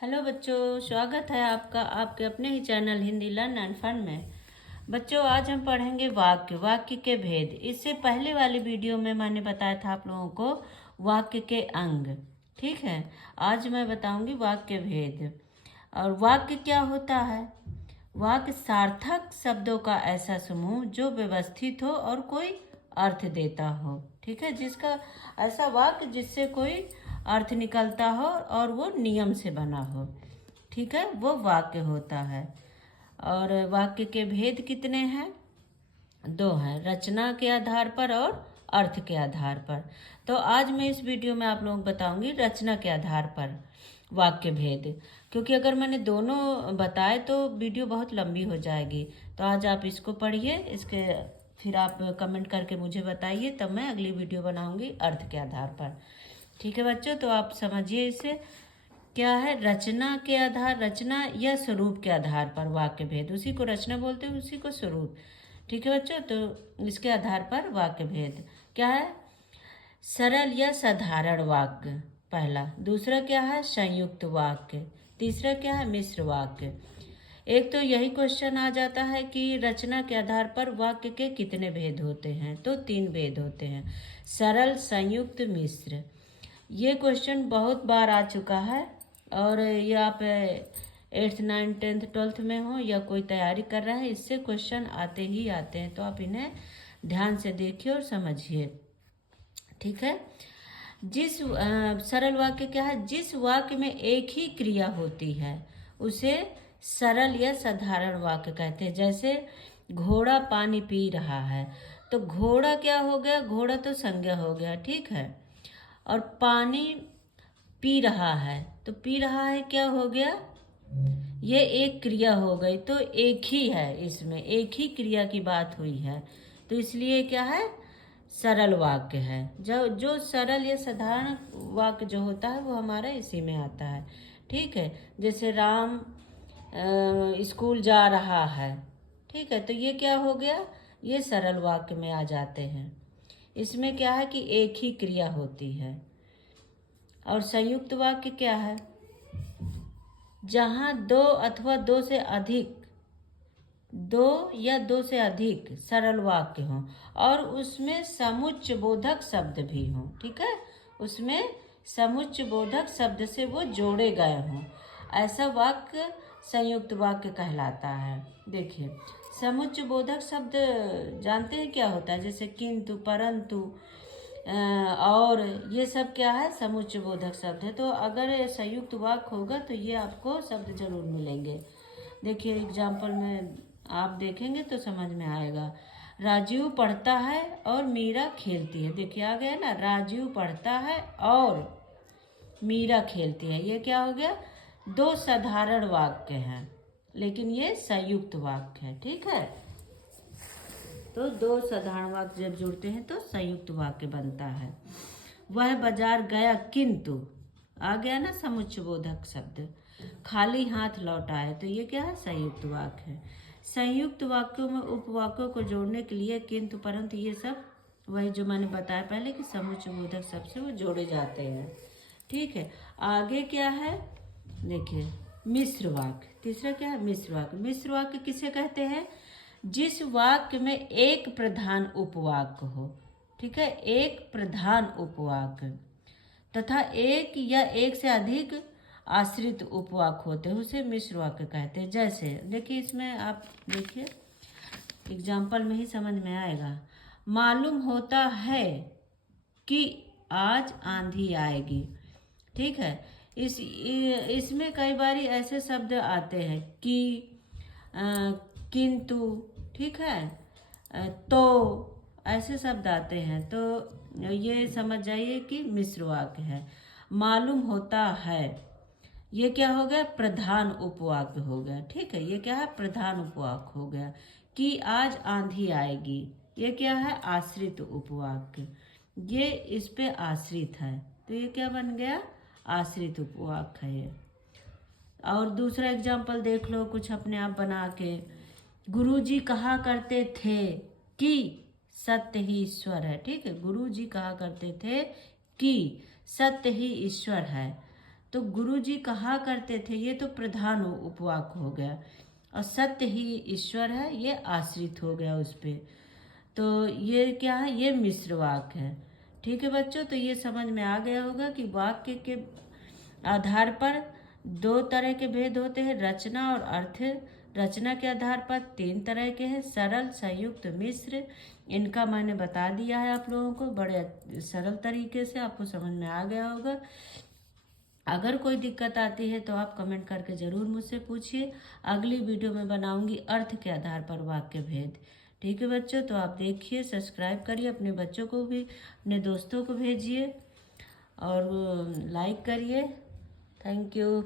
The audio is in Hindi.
हेलो बच्चों, स्वागत है आपका आपके अपने ही channel Hindi learn and fun में। बच्चों, आज हम पढ़ेंगे वाक्य के भेद। इससे पहले वाली वीडियो में मैंने बताया था आप लोगों को वाक्य के अंग। ठीक है, आज मैं बताऊंगी वाक्य भेद। और वाक्य क्या होता है? वाक्य सार्थक शब्दों का ऐसा समूह जो व्यवस्थित हो और कोई अर्थ देता हो। ठीक है, जिसका ऐसा वाक्य जिससे कोई अर्थ निकलता हो और वो नियम से बना हो। ठीक है, वो वाक्य होता है। और वाक्य के भेद कितने हैं? दो हैं, रचना के आधार पर और अर्थ के आधार पर। तो आज मैं इस वीडियो में आप लोगों को बताऊंगी रचना के आधार पर वाक्य भेद, क्योंकि अगर मैंने दोनों बताए तो वीडियो बहुत लंबी हो जाएगी। तो आज आप इसको पढ़िए, इसके फिर आप कमेंट करके मुझे बताइए, तब मैं अगली वीडियो बनाऊंगी अर्थ के आधार पर। ठीक है बच्चों, तो आप समझिए इसे क्या है। रचना के आधार, रचना या स्वरूप के आधार पर वाक्य भेद। उसी को रचना बोलते हैं, उसी को स्वरूप। ठीक है बच्चों, तो इसके आधार पर वाक्य भेद क्या है? सरल या साधारण वाक्य पहला। दूसरा क्या है? संयुक्त वाक्य। तीसरा क्या है? मिश्र वाक्य। एक तो यही क्वेश्चन आ जाता है कि रचना के आधार पर वाक्य के कितने भेद होते हैं? तो 3 भेद होते हैं, सरल, संयुक्त, मिश्र। ये क्वेश्चन बहुत बार आ चुका है। और ये आप 8th 9th 10th 12th में हो या कोई तैयारी कर रहा है, इससे क्वेश्चन आते ही आते हैं। तो आप इन्हें ध्यान से देखिए और समझिए। ठीक है, सरल वाक्य क्या है? जिस वाक्य में एक ही क्रिया होती है उसे सरल या साधारण वाक्य कहते हैं। जैसे घोड़ा पानी पी रहा है, तो घोड़ा क्या हो गया? घोड़ा तो संज्ञा हो गया। ठीक है, और पानी पी रहा है, तो पी रहा है क्या हो गया? ये एक क्रिया हो गई। तो एक ही है, इसमें एक ही क्रिया की बात हुई है, तो इसलिए क्या है? सरल वाक्य है। जो सरल या साधारण वाक्य जो होता है वो हमारा इसी में आता है। ठीक है, जैसे राम स्कूल जा रहा है। ठीक है, तो ये क्या हो गया? ये सरल वाक्य में आ जाते हैं। इसमें क्या है कि एक ही क्रिया होती है। और संयुक्त वाक्य क्या है? जहाँ दो अथवा दो से अधिक सरल वाक्य हों और उसमें समुच्चयबोधक शब्द भी हों। ठीक है, उसमें समुच्चयबोधक शब्द से वो जोड़े गए हों, ऐसा वाक्य संयुक्त वाक्य कहलाता है। देखिए, समुच्चयबोधक शब्द जानते हैं क्या होता है? जैसे किंतु, परंतु, और ये सब क्या है? समुच्चयबोधक शब्द है। तो अगर ये संयुक्त वाक्य होगा तो ये आपको शब्द जरूर मिलेंगे। देखिए एग्जाम्पल में आप देखेंगे तो समझ में आएगा। राजीव पढ़ता है और मीरा खेलती है। देखिए आ गया ना, राजीव पढ़ता है और मीरा खेलती है। ये क्या हो गया? दो साधारण वाक्य हैं, लेकिन ये संयुक्त वाक्य है। ठीक है, तो दो साधारण वाक्य जब जुड़ते हैं तो संयुक्त वाक्य बनता है। वह बाजार गया किंतु, आ गया ना समुच्चयबोधक शब्द। खाली हाथ लौटा है, तो ये क्या है? संयुक्त वाक्य है। संयुक्त वाक्यों में उपवाक्यों को जोड़ने के लिए किंतु, परंतु, ये सब वही जो मैंने बताया पहले कि समुच्चयबोधक शब्द से वो जोड़े जाते हैं। ठीक है, आगे क्या है? देखिए मिश्र वाक्य। तीसरा क्या है? मिश्र वाक्य। मिश्र वाक्य किसे कहते हैं? जिस वाक्य में एक प्रधान उपवाक्य हो। ठीक है, एक प्रधान उपवाक्य तथा एक या एक से अधिक आश्रित उपवाक्य होते हैं, उसे मिश्र वाक्य कहते हैं। जैसे देखिए, इसमें आप देखिए एग्जाम्पल में ही समझ में आएगा। मालूम होता है कि आज आंधी आएगी। ठीक है, इसमें कई बार ऐसे शब्द आते हैं कि, किंतु, ठीक है, तो ऐसे शब्द आते हैं। तो ये समझ जाइए कि मिश्र वाक्य है। मालूम होता है, ये क्या हो गया? प्रधान उपवाक्य हो गया। ठीक है, ये क्या है? प्रधान उपवाक्य हो गया। कि आज आंधी आएगी, ये क्या है? आश्रित उपवाक्य। ये इस पे आश्रित है, तो ये क्या बन गया? आश्रित उपवाक्य है ये। और दूसरा एग्जाम्पल देख लो कुछ अपने आप बना के। गुरुजी कहा करते थे कि सत्य ही ईश्वर है। ठीक है, गुरुजी कहा करते थे कि सत्य ही ईश्वर है। तो गुरु जी कहा करते थे, ये तो प्रधान उपवाक हो गया, और सत्य ही ईश्वर है, ये आश्रित हो गया उस पे। तो ये क्या है, ये मिश्र वाक्य है। ठीक है बच्चों, तो ये समझ में आ गया होगा कि वाक्य के आधार पर दो तरह के भेद होते हैं, रचना और अर्थ। रचना के आधार पर तीन तरह के हैं, सरल, संयुक्त, मिश्र। इनका मैंने बता दिया है आप लोगों को, बड़े सरल तरीके से आपको समझ में आ गया होगा। अगर कोई दिक्कत आती है तो आप कमेंट करके ज़रूर मुझसे पूछिए। अगली वीडियो में बनाऊंगी अर्थ के आधार पर वाक्य भेद। ठीक है बच्चों, तो आप देखिए, सब्सक्राइब करिए, अपने बच्चों को भी, अपने दोस्तों को भेजिए और लाइक करिए। Thank you.